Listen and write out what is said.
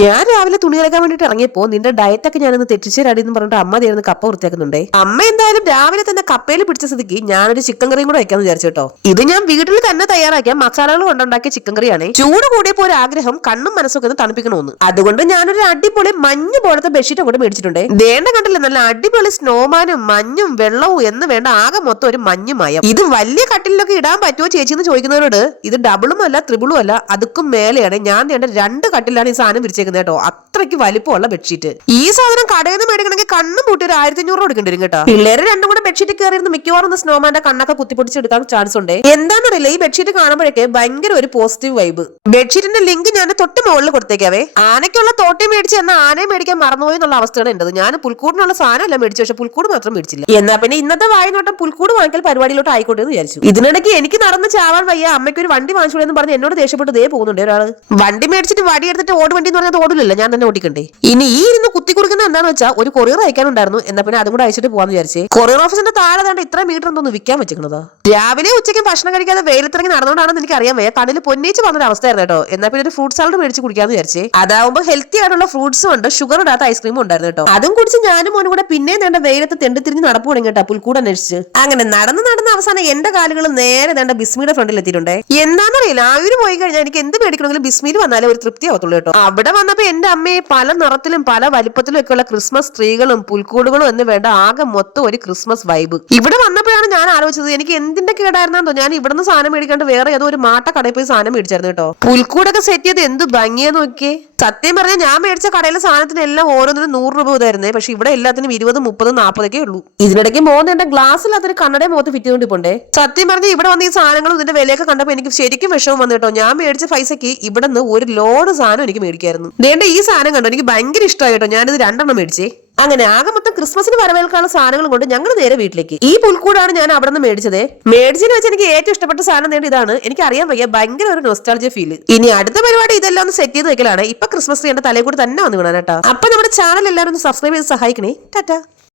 ഞാൻ രാവിലെ തുണി അലക്കാൻ വേണ്ടിട്ട് ഇറങ്ങിയപ്പോ നിന്റെ ഡയറ്റൊക്കെ ഞാനൊന്ന് തെറ്റിച്ചേരാടി എന്ന് പറഞ്ഞിട്ട് അമ്മ തീർന്ന് കപ്പ വൃത്തിയാക്കുന്നുണ്ടേ. അമ്മ എന്തായാലും രാവിലെ തന്നെ കപ്പയിൽ പിടിച്ച സ്ഥിതിക്ക് ഞാനൊരു ചിക്കൻ കറിയും കൂടെ വയ്ക്കാന്ന് വിചാരിച്ചു കേട്ടോ. ഇത് ഞാൻ വീട്ടിൽ തന്നെ തയ്യാറാക്കിയ മസാലകൾ കൊണ്ടുണ്ടാക്കിയ ചിക്കൻ കറിയാണ്. ചൂട് കൂടിയപ്പോ ഒരു ആഗ്രഹം കണ്ണും മനസ്സൊക്കെ ഒന്ന് തണുപ്പിക്കണമെന്ന്. അതുകൊണ്ട് ഞാനൊരു അടിപൊളി മഞ്ഞ് പോലത്തെ ബെഡ്ഷീറ്റ് അങ്ങോട്ട് മേടിച്ചിട്ടുണ്ട്. വേണ്ട കണ്ടില്ല, നല്ല അടിപൊളി സ്നോമാനും മഞ്ഞും വെള്ളവും എന്ന് വേണ്ട ആകെ മൊത്തം ഒരു മഞ്ഞുമയം. ഇത് വലിയ കട്ടിലൊക്കെ ഇടാൻ പറ്റുമോ ചേച്ചി എന്ന് ചോദിക്കുന്നവരോട് ഇത് ഡബിളും അല്ല ട്രിബിളും അല്ല, അതുക്കും മേലെയാണ്. ഞാൻ വേണ്ട 2 കട്ടിലാണ് ഈ സാധനം വിരിച്ചേക്കുന്നത് കേട്ടോ. അത്രയ്ക്ക് വലിപ്പമുള്ള ബെഡ്ഷീറ്റ്. ഈ സാധനം കടയിൽ നിന്ന് മേടിക്കണമെങ്കിൽ കണ്ണും പൂട്ടി ഒരു 1500 കൊടുക്കേണ്ടി വരും കേട്ടോ. പിള്ളേര് രണ്ടും കൂടെ ബെഡ്ഷീറ്റ് കയറിയിരുന്ന് മിക്കവാറും സ്നോമാന്റെ കണ്ണൊക്കെ കുത്തിപ്പൊടിച്ചെടുക്കാൻ ചാൻസ് ഉണ്ട്. എന്താണെന്നറിയില്ല, ഈ ബെഡ്ഷീറ്റ് കാണുമ്പോഴേക്ക് ഭയങ്കര ഒരു പോസിറ്റീവ് വൈബ്. ബെഡ്ഷീറ്റിന്റെ ലിങ്ക് ഞാൻ തൊട്ട് മുകളിൽ കൊടുത്തേക്കാവേ. ആനയ്ക്കുള്ള തോട്ടി മേടിച്ച് എന്നാൽ ആനയെ മേടിക്കാൻ മറന്നുപോയി എന്നുള്ള അവസ്ഥയാണ് ഉണ്ടത്. ഞാൻ പുൽക്കൂടിനുള്ള സാധനം എല്ലാം മേടിച്ചു, പക്ഷെ പുൽക്കൂട് മാത്രം മേടിച്ചില്ല. എന്നാ പിന്നെ ഇന്നത്തെ വായനോട്ടം പുൽക്കൂട് വാങ്ങിക്കൽ പരിപാടിയിലോട്ട് ആയിക്കോട്ടെ എന്ന് വിചാരിച്ചു. ഇതിനിടയ്ക്ക് എനിക്ക് നടന്ന് ചാവാൻ വയ്യ, അമ്മയ്ക്ക് ഒരു വണ്ടി വാങ്ങിച്ചോളെന്ന് പറഞ്ഞ് എന്നോട് ദേഷ്യപ്പെട്ട് ദേ പോകുന്നുണ്ട് ഒരാള്. വണ്ടി മേടിച്ചിട്ട് വടി എടുത്തിട്ട് ഓട് വണ്ടി എന്ന് പറഞ്ഞാൽ ഓടില്ല, ഞാൻ തന്നെ ഓടിക്കണ്ടേ. ഇനി ഈ ഇരുന്ന് കുത്തി കുറിക്കുന്നത് എന്താണെന്ന് വെച്ചാൽ ഒരു കൊറിയർ അയക്കാനുണ്ടായിരുന്നു. എന്നാ പിന്നെ അതും കൂടെ അയച്ചിട്ട് പോകാന്ന് വിചാരിച്ചേ. കൊറിയർ ഓഫീസിന്റെ താഴെ തന്നെ ഇത്ര മീറ്റർ എന്തോന്ന് വിൽക്കാൻ വെച്ചിരിക്കുന്നത്. രാവിലെ ഉച്ചയ്ക്ക് ഭക്ഷണം കഴിക്കാതെ വെയിലത്തിറങ്ങി നടന്നുകൊണ്ടാണെന്ന് എനിക്ക് അറിയാൻ വയ്യ. കണ്ണിൽ പൊന്നേച്ച് വന്നൊരു അവസ്ഥയായിരുന്നു കേട്ടോ. എന്നാ പിന്നെ ഒരു ഫ്രൂട്ട് സാലഡ് മേടിച്ച് കുടിക്കാന്ന് വിചാരിച്ചേ. അതാവുമ്പോൾ ഹെൽത്തി ആയിട്ടുള്ള ഫ്രൂട്ട്സും ഉണ്ട്, ഷുഗർ ഇടാത്ത ഐസ്ക്രീമും ഉണ്ടായിരുന്നു കേട്ടോ. അതും കുടിച്ച് ഞാനും മോനും കൂടെ പിന്നെ നേണ്ട വെയിലത്ത് തെണ്ടിത്തിരിഞ്ഞ് നടപ്പ് തുടങ്ങി കേട്ടോ, പുൽക്കൂട് അന്വേഷിച്ച്. അങ്ങനെ നടന്ന് അവസാനം എന്റെ കാലുകൾ നേരെ നേണ്ട ബിസ്മിയുടെ ഫ്രണ്ടിൽ എത്തിയിട്ടുണ്ട്. എന്താണെന്നറിയില്ല, ആയൂര് പോയി കഴിഞ്ഞാൽ എനിക്ക് എന്ത് മേടിക്കണമെങ്കിലും ബിസ്മിയിൽ വന്നാലേ ഒരു തൃപ്തി ആവത്തുള്ളൂ കേട്ടോ. അവിടെ വന്നപ്പോ എന്റെ അമ്മയെ പല നിറത്തിലും പല വലിപ്പത്തിലും ഒക്കെയുള്ള ക്രിസ്മസ് ട്രീകളും പുൽക്കൂടുകളും എന്ന് വേണ്ട ആകെ മൊത്തം ഒരു ക്രിസ്മസ് വൈബ്. ഇവിടെ വന്നപ്പോഴാണ് ഞാൻ ആലോചിച്ചത് എനിക്ക് എന്തിന്റെ കേടായിരുന്നോ ഞാൻ ഇവിടുന്ന് സാധനം മേടിക്കാണ്ട് വേറെ ഏതോ ഒരു മാട്ട കടയിൽ പോയി സാധനം മേടിച്ചായിരുന്നു കേട്ടോ. പുൽക്കൂടൊക്കെ സെറ്റ് ചെയ്ത് എന്ത് ഭംഗിയെന്ന് നോക്കിയേ. സത്യം പറഞ്ഞാൽ ഞാൻ മേടിച്ച കടയിലെ സാധനത്തിന് എല്ലാം ഓരോന്നിനും 100 രൂപ ഇതായിരുന്നേ. പക്ഷെ ഇവിടെ എല്ലാത്തിനും 20, 30, 40 ഉള്ളൂ. ഇതിനിടയ്ക്ക് മോന്റെ ഗ്ലാസ്സിലത്തൊരു കണ്ണടയെ മുഖത്ത് ഫിറ്റ് പോണ്ടേ. സത്യം പറഞ്ഞാൽ ഇവിടെ വന്ന് ഈ സാധനങ്ങളും ഇതിന്റെ വിലയൊക്കെ കണ്ടപ്പോ എനിക്ക് ശരിക്കും വിഷമം വന്നു കേട്ടോ. ഞാൻ മേടിച്ച പൈസക്ക് ഇവിടെ നിന്ന് ഒരു ലോഡ് സാധനം എനിക്ക് മേടിക്കായിരുന്നു. ദേണ്ട ഈ സാധനം കണ്ടോ, എനിക്ക് ഭയങ്കര ഇഷ്ടമായി കേട്ടോ. ഞാനിത് 2 മേടിച്ചേ. അങ്ങനെ ആകെ മൊത്തം ക്രിസ്മസിന് വരവേൽക്കാനുള്ള സാധനങ്ങൾ കൊണ്ട് ഞങ്ങൾ നേരെ വീട്ടിലേക്ക്. ഈ പുൽക്കൂടാണ് ഞാൻ അവിടെ നിന്ന് മേടിച്ചത്. മേടിച്ചതിന് വെച്ച് എനിക്ക് ഏറ്റവും ഇഷ്ടപ്പെട്ട സാധനം നേടി ഇതാണ്. എനിക്ക് അറിയാൻ വയ്യ, ഭയങ്കര ഒരു നൊസ്റ്റാൾജിയ ഫീൽ. ഇനി അടുത്ത പരിപാടി ഇതെല്ലാം ഒന്ന് സെറ്റ് ചെയ്ത് വെക്കലാണ്. ഇപ്പൊ ക്രിസ്മസ് ട്രീ എന്റെ തലയിൽ കൂടെ തന്നെ വന്ന് വീണാൻ കേട്ടോ. അപ്പൊ നമ്മുടെ ചാനൽ എല്ലാവരും ഒന്ന് സബ്സ്ക്രൈബ് ചെയ്ത് സഹായിക്കണേ. ടാറ്റാ.